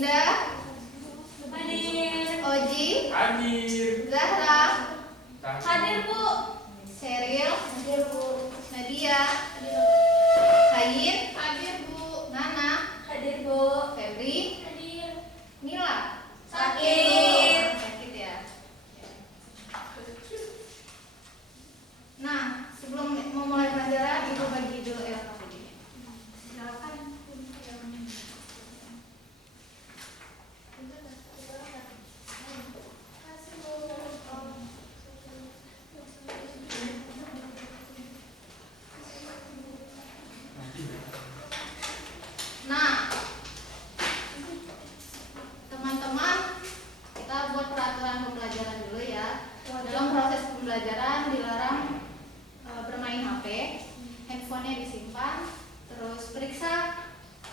Dinda, Hadir. Oji, Hadir. Zahra, Hadir, Bu. Seril, Hadir, Bu. Nadia, Hayin, Hadir, Bu. Nana, Hadir, Bu. Febri, Hadir. Mila. Sakit. Sakit ya. Nah, sebelum memulai pelajaran, Ibu bagi dulu LKPD. Silakan. Nah, teman-teman, kita buat peraturan pembelajaran dulu ya. Dalam proses pembelajaran dilarang bermain HP, handphonenya disimpan, terus periksa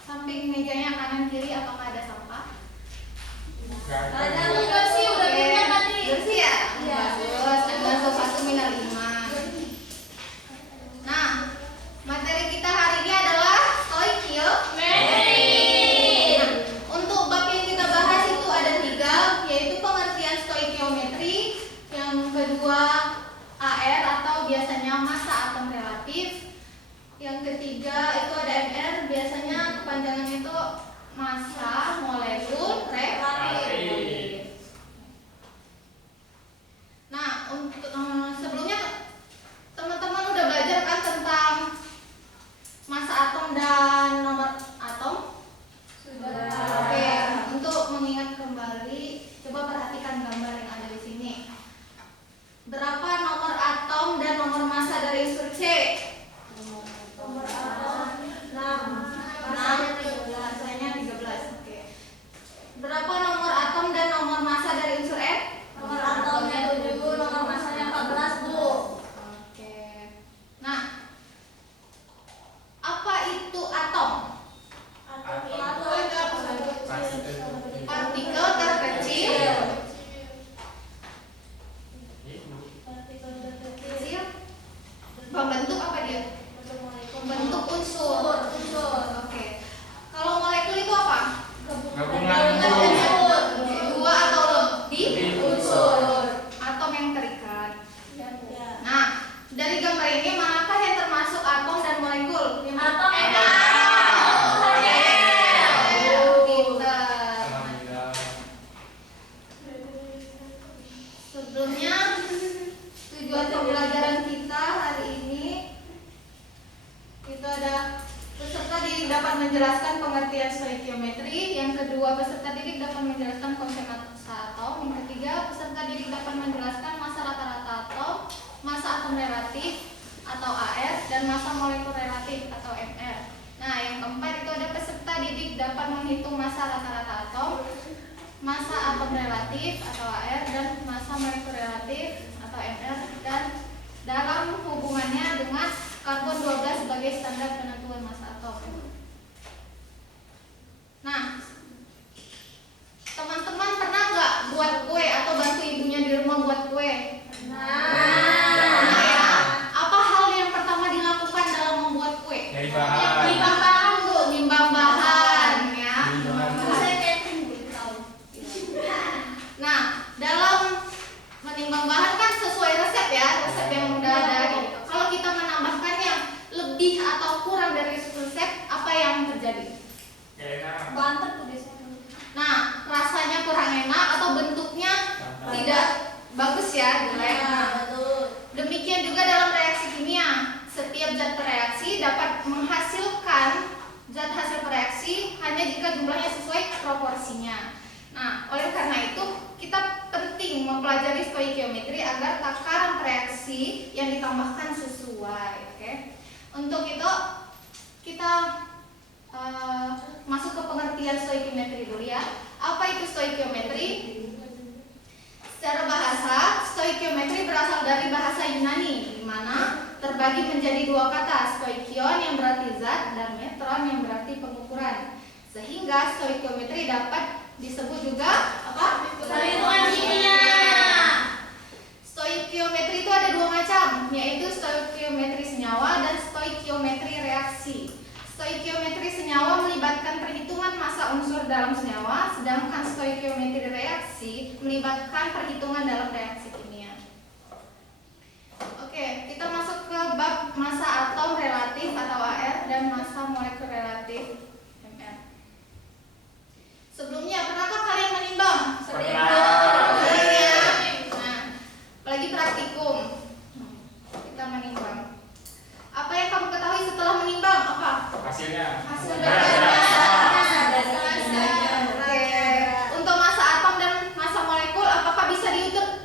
samping mejanya kanan kiri apakah ada sampah. Ada bersih, udah Oke, bener tadi. bersih ya? Iya. Bagus, ada satu minal 5. Nah, materi kita hari ini adalah stoikiometri. Nah, untuk bab yang kita bahas itu ada 3, yaitu pengertian stoikiometri, yang kedua AR atau biasanya massa atom relatif, yang ketiga itu ada MR, biasanya kepanjangannya itu massa molekul relatif. Nah, untuk sebelumnya teman-teman udah belajar kan tentang massa atom dan nomor atom? Sudah. Oke, untuk mengingat kembali, coba perhatikan gambar yang ada di sini. Berapa nomor atom dan nomor massa dari unsur C? Nomor atom 6. 6, massanya 13. Oke. Berapa nomor atom dan nomor massa dari unsur N? Nomor atomnya 7, nomor massanya 14, Bu. Oke. Nah, apa itu atom? Partikel terkecil. Kecil. Pembentuk apa dia? Pembentuk unsur. Oke. Kalau molekul itu apa? Gabungan unsur. Dua atau lebih Unsur. atom yang terikat. Nah, dari gambar ini manakah yang termasuk atom dan molekul? Atom Pinter. Sebelumnya tujuan pembelajaran kita hari ini itu ada peserta didik dapat menjelaskan pengertian stoikiometri, yang kedua peserta didik dapat menjelaskan konsep massa atom, yang ketiga peserta didik dapat menjelaskan massa rata-rata atom, massa atom relatif atau AR, dan massa molekul relatif atau MR. Nah, yang keempat itu ada peserta didik dapat menghitung massa rata-rata atom, massa atom relatif atau AR, dan massa molekul relatif atau MR, dan dalam hubungannya dengan karbon 12 sebagai standar penentuan massa atom. Nah, teman-teman pernah nggak buat kue atau bantu ibunya di rumah buat kue? Pernah ya? Apa hal yang pertama dilakukan dalam membuat kue? Dari bahan. Nimbang bahan, Bu. Nimbang bahan ya. Saya catering, Bu, tahu. Nah, dalam menimbang bahan kan sesuai resep ya, resep yang udah ada gitu. Kalau kita menambahkan yang lebih atau kurang dari resep, apa yang terjadi? Bantet tuh biasanya. Nah, rasanya kurang enak atau bentuknya tidak bagus ya, jelek. Nah, betul. demikian juga dalam reaksi kimia. Setiap zat bereaksi dapat menghasilkan zat hasil bereaksi hanya jika jumlahnya sesuai proporsinya. Nah, oleh karena itu kita penting mempelajari stoikiometri agar takaran reaksi yang ditambahkan sesuai. Oke. Untuk itu kita masuk ke pengertian stoikiometri dulu ya. Apa itu stoikiometri? Secara bahasa, stoikiometri berasal dari bahasa Yunani, di mana terbagi menjadi 2 kata, stoikion yang berarti zat dan metron yang berarti pengukuran. Sehingga stoikiometri dapat disebut juga apa? Perhitungan kimia. Stoikiometri itu ada 2 macam, yaitu stoikiometri senyawa dan stoikiometri reaksi. Stoikiometri senyawa melibatkan perhitungan massa massa unsur dalam senyawa, sedangkan stoikiometri reaksi melibatkan perhitungan dalam reaksi kimia. Oke, kita masuk ke bab massa atom relatif atau AR dan massa molekul relatif MR. Sebelumnya, pernahkah kalian menimbang? Pernah. Ya. Nah, apalagi praktikum. Kita menimbang. Apa yang kamu ketahui setelah menimbang? Apa? Hasilnya. Hasil Nah, bedanya. Oke. Untuk massa atom dan massa molekul, apakah bisa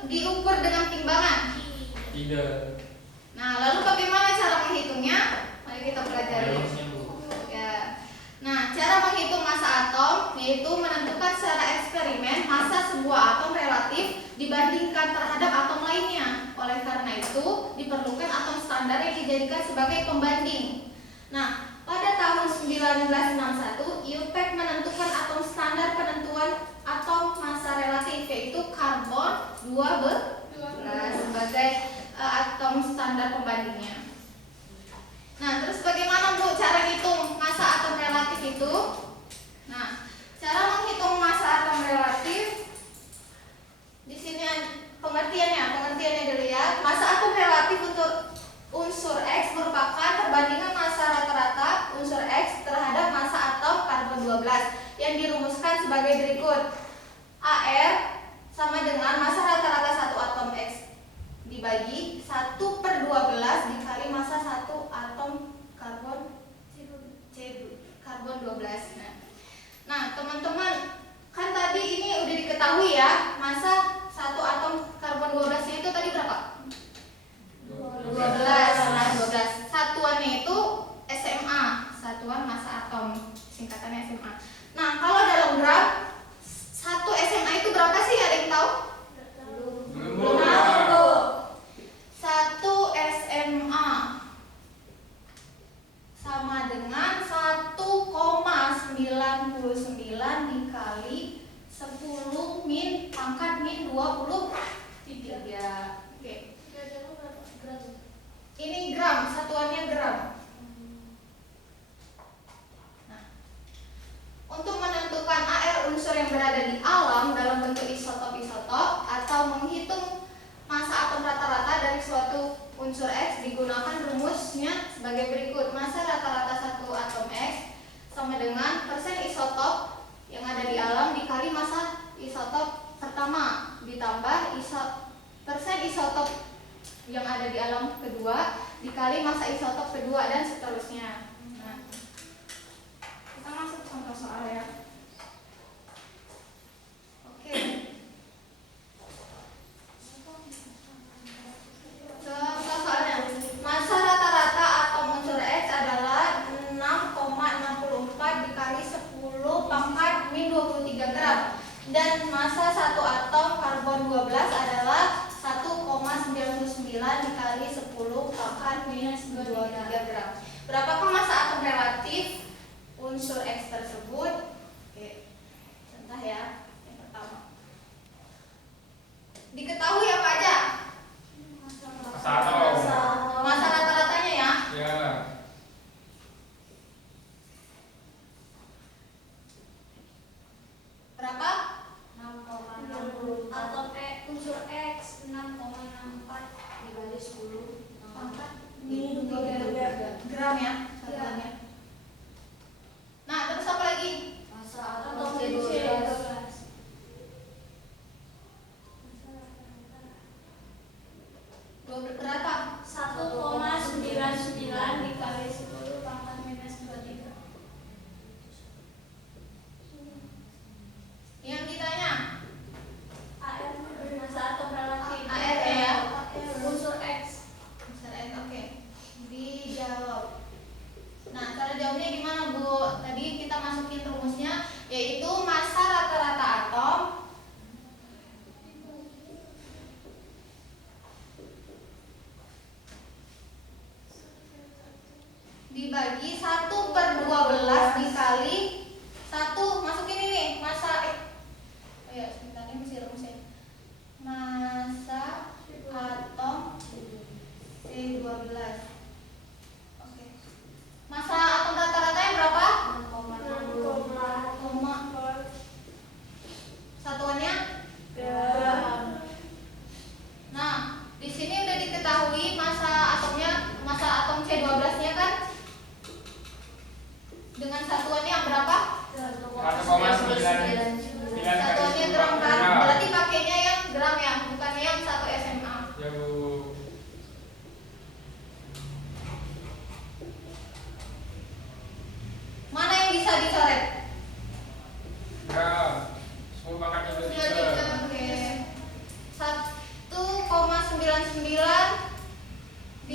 diukur dengan timbangan? Tidak. Nah, lalu bagaimana cara menghitungnya? Mari kita pelajari. Harusnya Bu. Ya. Nah, cara menghitung massa atom yaitu menentukan secara eksperimen massa sebuah atom relatif dibandingkan terhadap atom lainnya. Oleh karena itu, diperlukan atom standar yang dijadikan sebagai pembanding. Nah, pada tahun 1961, IUPAC menentukan atom standar penentuan atom massa relatif yaitu karbon 12 sebagai atom standar pembandingnya. Nah, terus bagaimana Bu cara hitung massa atom relatif itu? Nah, cara menghitung massa atom relatif di sini pengertiannya dulu ya. Massa atom relatif untuk unsur X merupakan perbandingan massa rata-rata unsur X terhadap massa atom karbon 12 yang dirumuskan sebagai berikut. AR sama dengan massa rata-rata satu atom X dibagi 1/12 dikali massa satu atom karbon karbon 12. Nah, teman-teman, kan tadi ini udah diketahui ya, massa satu atom karbon 12 itu tadi berapa? 12. Nah, 12. Satuannya itu SMA, satuan massa atom, singkatannya SMA. Nah, kalau dalam gram, satu SMA itu berapa sih? Ada yang tahu? Belum. Satu SMA sama dengan 1,99 dikali 10 min pangkat min 23. Oke. Ini gram, satuannya gram. Nah, untuk menentukan AR unsur yang berada di alam dalam bentuk isotop-isotop atau menghitung massa atom rata-rata dari suatu unsur X digunakan rumusnya sebagai berikut. Massa rata-rata satu atom X sama dengan persen isotop yang ada di alam dikali massa isotop pertama ditambah persen isotop yang ada di alam kedua dikali massa isotop kedua dan seterusnya. Nah, kita masuk contoh soal ya. Oke. Soalnya massa rata-rata atom unsur X adalah 6,64 dikali 10 pangkat min 23 gram dan massa satu atom karbon 12 adalah 1,99 dikali 10 pangkat min 23 gram. Berapakah massa atom relatif unsur X tersebut? Oke. Contoh ya. Yang pertama. Diketahui apa aja? Satu. Massa rata-ratanya ya. Ya. Berapa? 6,60 atau unsur X 6,64 dibagi 10 Pangkat min 23 gram ya satuannya. Nah, terus apa lagi? massa Atom atom C12. Berapa? 1,99 dikali 10 pangkat minus 23. Yang ditanya AR massa atom relatif. AR ya. unsur X. Misalnya, oke. Dijawab.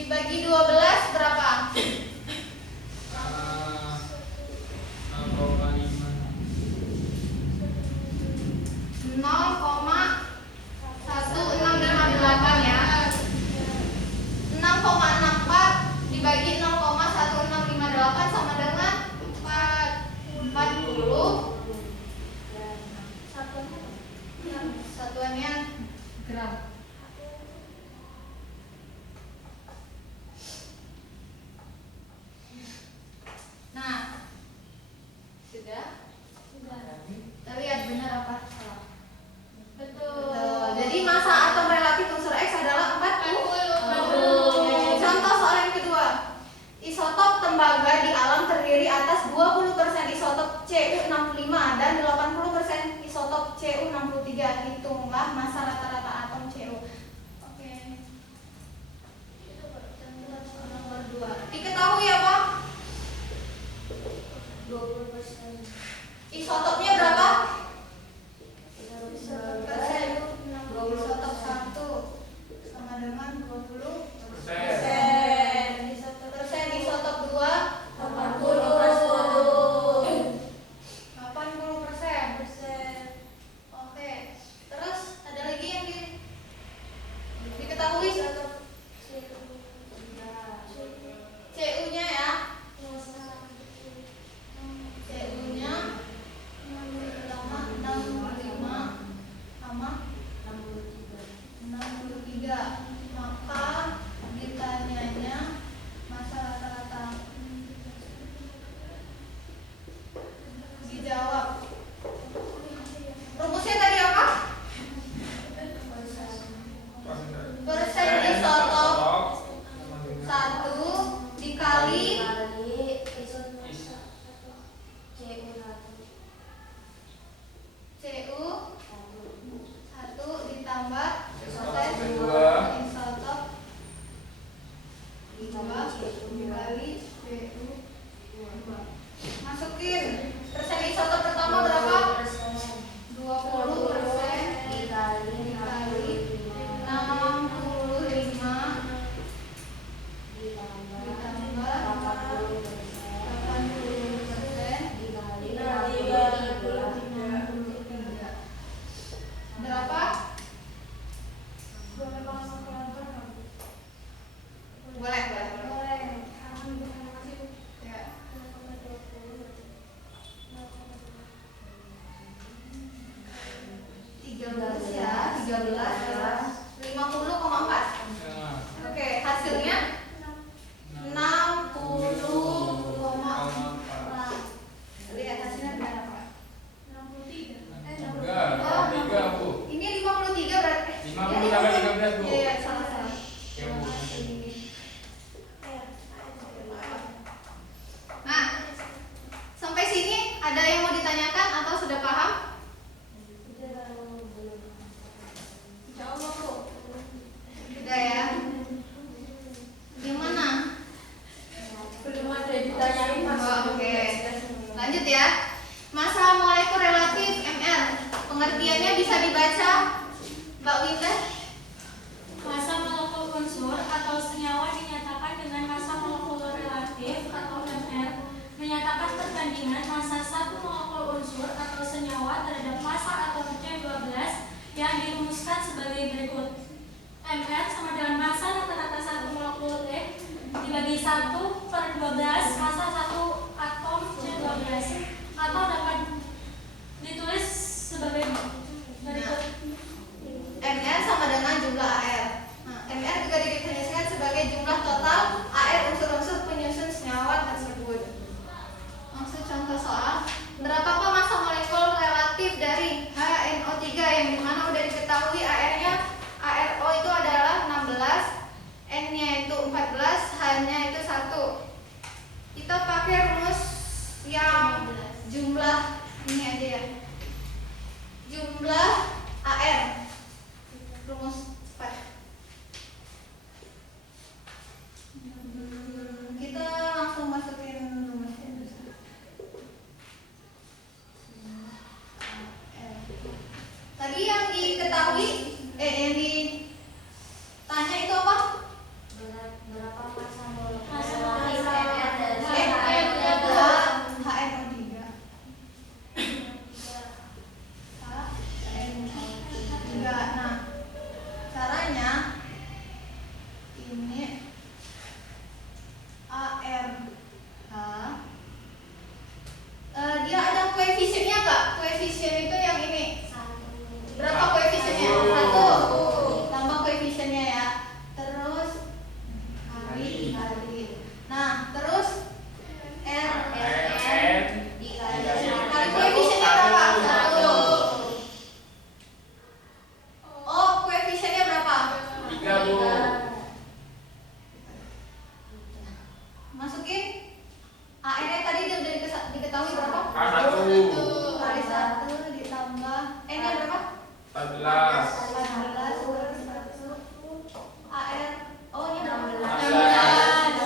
Dibagi 12 berapa? 0,1658 ya. 6,64 dibagi 0,1658 sama dengan 40. Satuannya gram. Nah, sudah? Kita lihat benar apa salah. Betul. Jadi massa atom relatif unsur X adalah 40. Contoh soal yang kedua. Isotop tembaga di alam terdiri atas 20% isotop Cu65 dan 80% isotop Cu63. Hitunglah massa rata-rata atom Cu. Oke. Nomor 2. Diketahui apa? 20%. Isotopnya berapa? Persen. Isotop 1 sama dengan 20%. Persen isotop 2 80%. Oke. Terus ada lagi yang diketahui CU-nya ya. CU-nya pertama 65 sama 63. Maka ditanyanya massa rata-rata. Dijawab. Rumusnya tadi apa? Persen isotop 1 dikali Cu 1 ditambah persen isotop 2 dikali Cu 2. Masukin persen isotop pertama berapa? 20% dikali 65 ditambah 80% dikali 63. Berapa? Boleh. Ya. 13 ya, 50,4. Oke, hasilnya 60,4. Lihat hasilnya benar apa? 3 Bu. Ini 53 berarti. 50 tambah 13 Bu. Iya, salah. Ya, Bu. Nah, sampai sini ada yang mau ditanyakan atau sudah paham? Sudah ya. Gimana? Belum ada ditanyain Mas. Oh, oke. Lanjut ya. Massa molekul relatif MR. Pengertiannya bisa dibaca, Mbak Winda? Massa molekul unsur atau senyawa dinyatakan dengan massa molekul relatif atau MR, menyatakan perbandingan massa satu molekul unsur atau senyawa terhadap massa atom C12 yang dirumuskan sebagai berikut. MR sama dengan massa rata-rata satu molekul T dibagi 1/12 massa satu atom C12, atau dapat ditulis sebagai berikut. MR sama dengan jumlah AR. Nah, MR juga didefinisikan sebagai jumlah total AR unsur-unsur penyusun senyawa tersebut. Langsung contoh soal. Berapakah massa molekul relatif dari HNO3 yang dimana udah diketahui AR-nya, ARO itu adalah 16, N-nya itu 14, H-nya itu 1. Kita pakai rumus yang jumlah ini aja ya. Jumlah AR. Rumus cepat. Kita langsung masukin rumusnya. Tadi yang diketahui, yang ditanya itu apa? Berapa 3. Nah, caranya ini ARH dia ada koefisiennya nggak? Koefisien itu yang ini berapa koefisiennya? 1. Tambah koefisiennya ya. Terus kali. Nah, terus R kali koefisiennya berapa? 1. Oh, koefisiennya berapa? 3 Bu. Masukin AR-nya tadi dia udah diketahui berapa? A1 Kali 1 ditambah N-nya berapa? 14 14 kali 1 AR. Oh, ini 16. 16.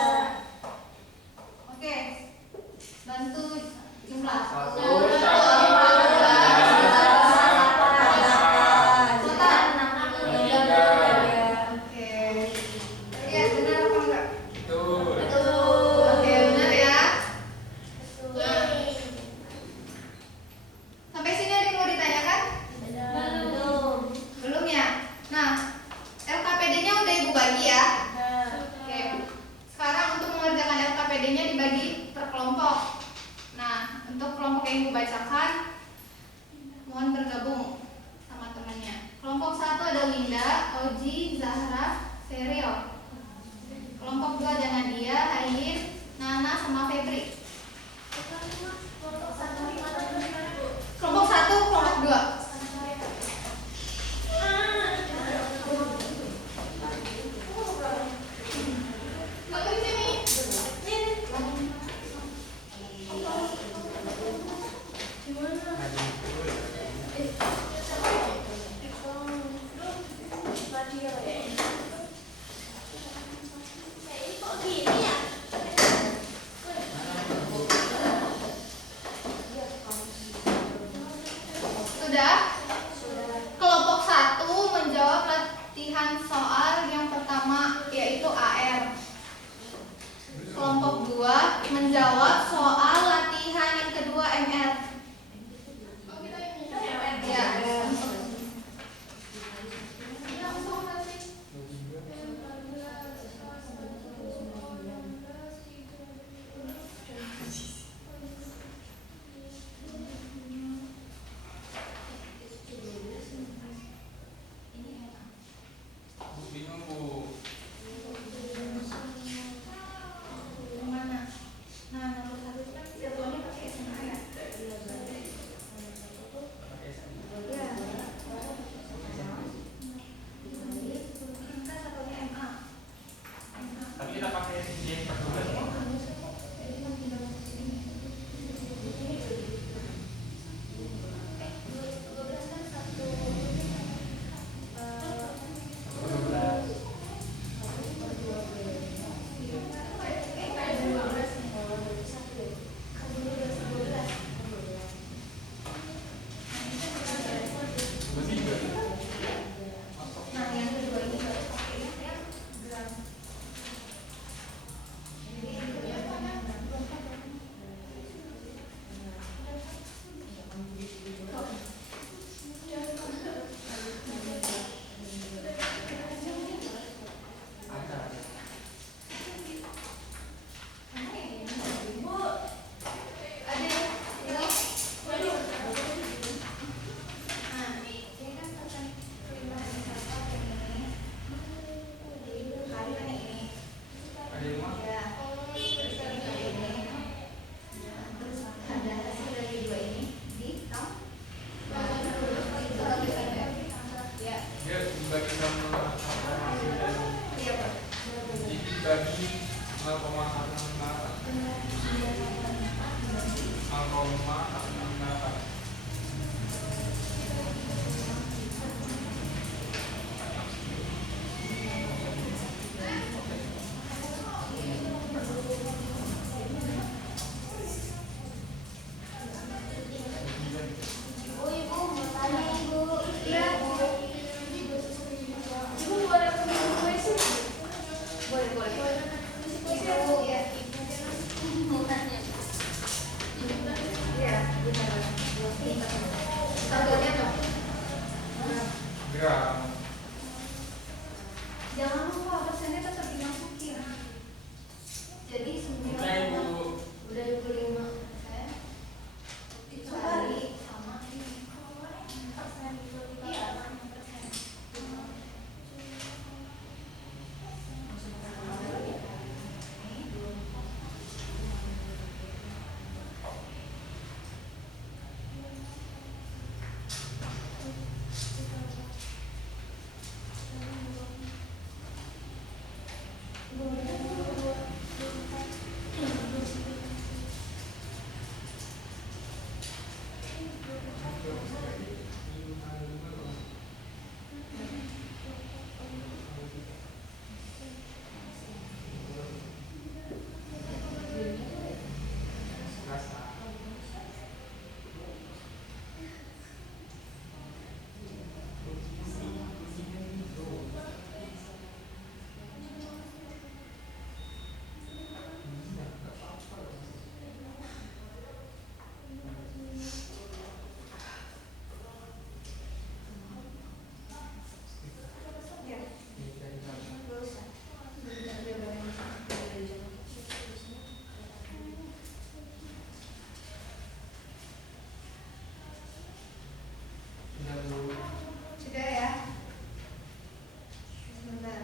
Oke. Bantu jumlah. 1 Total. 3 Oke. Lihat benar apa enggak? Betul. Oke, benar ya. Sampai sini ada yang mau ditanyakan? Belum ya? Nah, LKPD-nya udah Ibu bagi ya. Oke. Sekarang untuk mengerjakan LKPD-nya dibagi per kelompok. Nah, untuk kelompok yang Ibu bacakan, mohon bergabung sama temannya. Kelompok 1 ada Winda, Oji, Zahra, Sereo. Kelompok 2 ada Nadia, Ain, Nana, sama Febri. Kelompok 1, kelompok 2. Aku di sini. Sudah? Kelompok 1 menjawab latihan soal yang pertama yaitu AR. Kelompok 2 menjawab soal latihan yang kedua MR. Ya. Bingung Bu. Yang mana? Nah, nomor 1 kan satuannya pakai SMA ya. gram. Jangan lupa persennya tetap dimasukin. Jadi 9 Oke, Bu. udah 25%. Dikali sama ini. Iya. Sudah ya. Sebentar.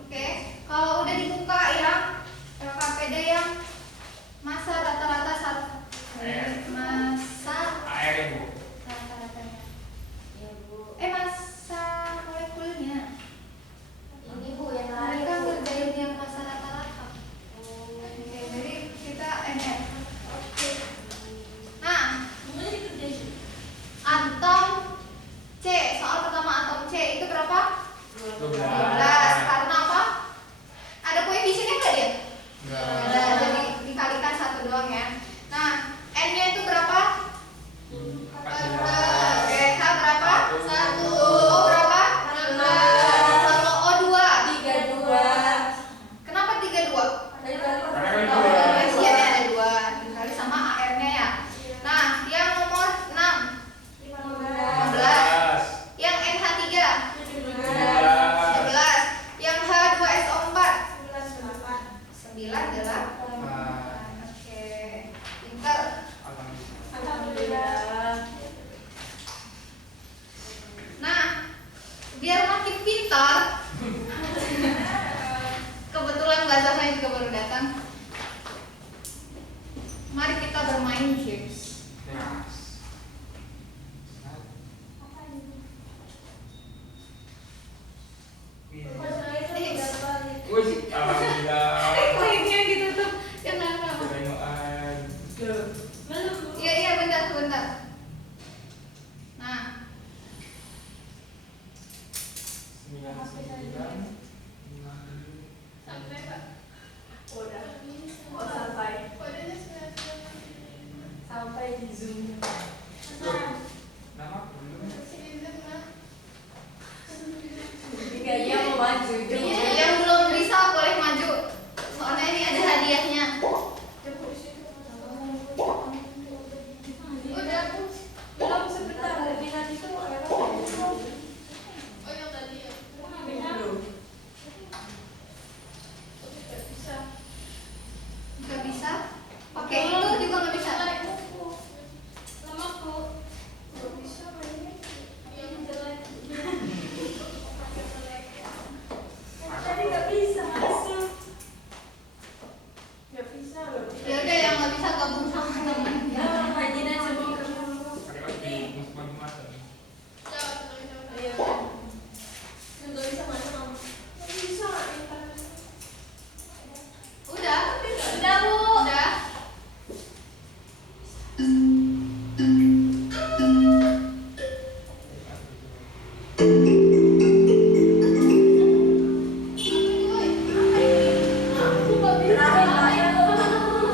Oke, kalau udah dibuka ya LKPD yang masa rata-rata masa Air ya, Bu. rata-ratanya. Masa molekulnya. Ini Bu yang lain. Mereka ngerjain yang masa rata-rata. Oke, jadi kita NF. Nah, Semuanya dikerjain. atom C, soal pertama atom C itu berapa? 12. 12. Karena apa? Ada koefisiennya nggak dia? Enggak. Ada, jadi dikalikan satu doang ya. Nah, N-nya itu berapa? 14. Oke, H berapa? 1. O berapa? 16. Kalau O 2. 32. Kenapa 32? Karena kan Oh, dua. koefisiennya ada 2. Dikali sama AR-nya ya. Nah, yang nomor 6. 15. Yang NH3. 11. Yang H2SO4. 9 adalah. Oke. Pinter. Alhamdulillah. Nah, biar makin pintar. Kebetulan bahasa saya juga baru datang. Mari kita bermain games. Wih, alhamdulillah. Lainnya ditutup. Kenapa? Kerenuan. Belum. Iya iya bentar bentar. Nah, 99. sampai Pak. Udah. Oh, sampai. Kodenya 99. Sampai di Zoom. Nama belum. Jika ia mau maju, Yang belum bisa boleh maju. Soalnya ini ada hadiahnya. Udah. belum sebentar. Lebih nanti tuh Oh yang tadi ya. belum. Nggak bisa. Pakai itu juga nggak bisa. Lama Bu. Tadi nggak bisa masuk. Nggak bisa loh. Ya udah yang nggak bisa gabung sama temen. Ya, rajin aja Bu. Pakai lagi masing-masing. Iya. Nggak bisa mana Mama? Nggak bisa. Udah. Udah Bu. Udah.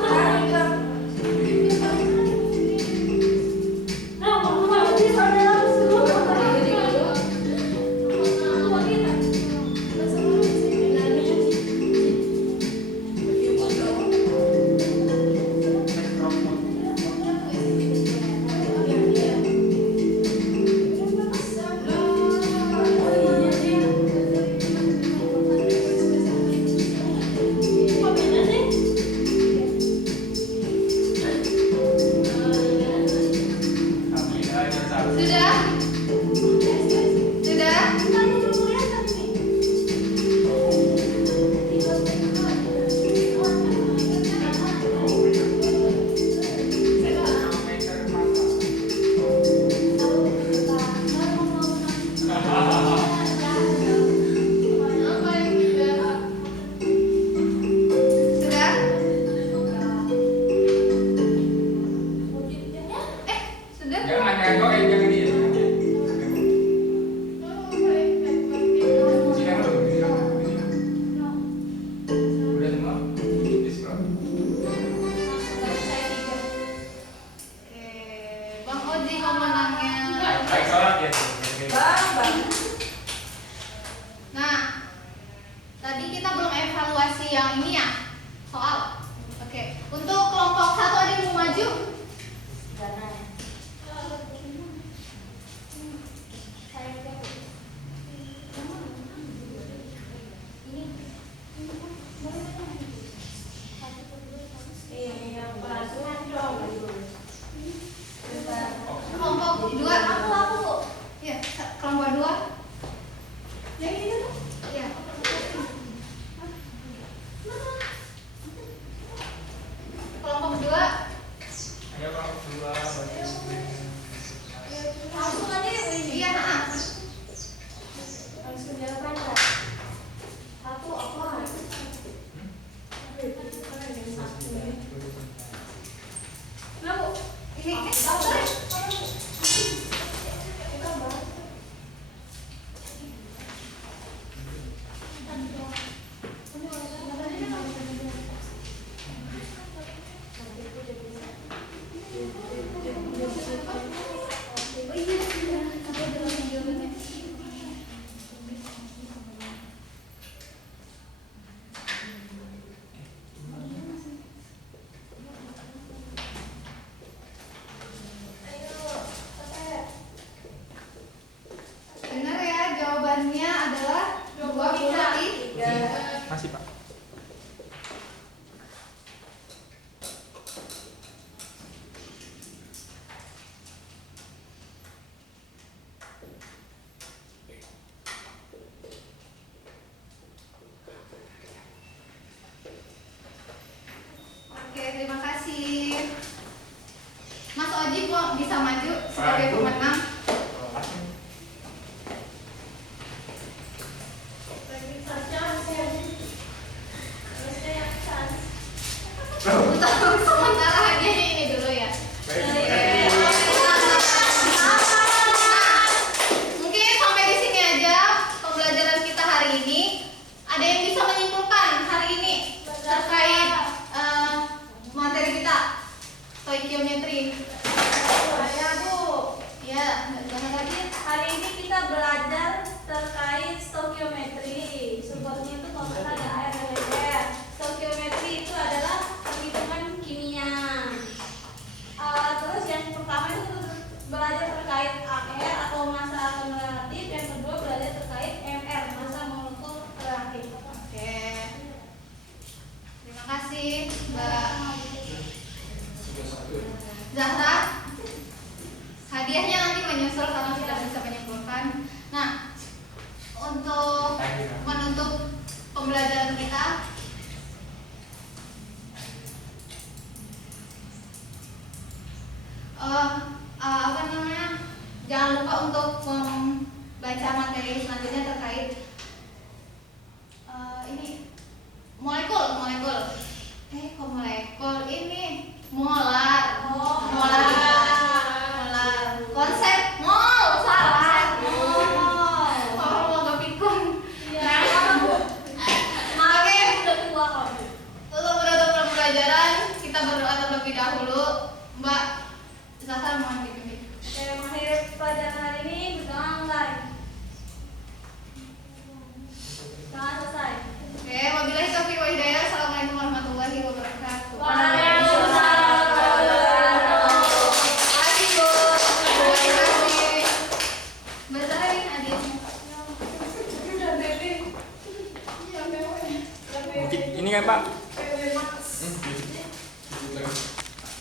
Terakhir. soal. Oke. Untuk kelompok 1 ada yang mau maju? Kelompok 2. Aku. Ya, kelompok 2. Yang ini tuh. Ya. Kelompok 2. Ayo kalau dua baca Langsung aja ya Bu ini. Iya, nah. Langsung jawaban kan. Satu apa? Nah, Bu. Ini oh iya, sudah. Sampai jelasin jawabannya. Benar ya, jawabannya adalah 23. masih Pak. Oke, terima kasih. Mas Oji kok bisa maju sebagai pemenang? Untuk sementara hadiahnya ini dulu ya. Mungkin sampai di sini aja pembelajaran kita hari ini. Ada yang bisa menyimpulkan hari ini terkait materi kita stoikiometri? Saya Bu. Ya, jangan lagi. Hari ini kita belajar terkait stoikiometri. Sumbernya itu kalau nggak salah ada AR. Stoikiometri itu adalah perhitungan kimia. Terus yang pertama itu belajar terkait AR atau massa atom relatif. Yang kedua belajar terkait MR, massa molekul relatif. Oke. Terima kasih, Mbak Zahra. Hadiahnya nanti menyusul karena sudah bisa menyimpulkan. Nah, untuk menutup pembelajaran kita, apa namanya? Jangan lupa untuk membaca materi selanjutnya terkait ini molekul. Kok molekul ini molar. Konsep mol salah. Kalau mau kepikun. Oke. Untuk menutup pembelajaran kita berdoa terlebih dahulu. Mbak Zahra mohon dipimpin. Oke, mengakhiri pelajaran hari ini berdoa online. Jangan selesai. Oke, wabillahi taufiq wa hidayah. Assalamualaikum warahmatullahi wabarakatuh. Waalaikumsalam. Makasih, Bu. Terima kasih. Mbak Zahra ini hadiahnya. Ini kan Pak.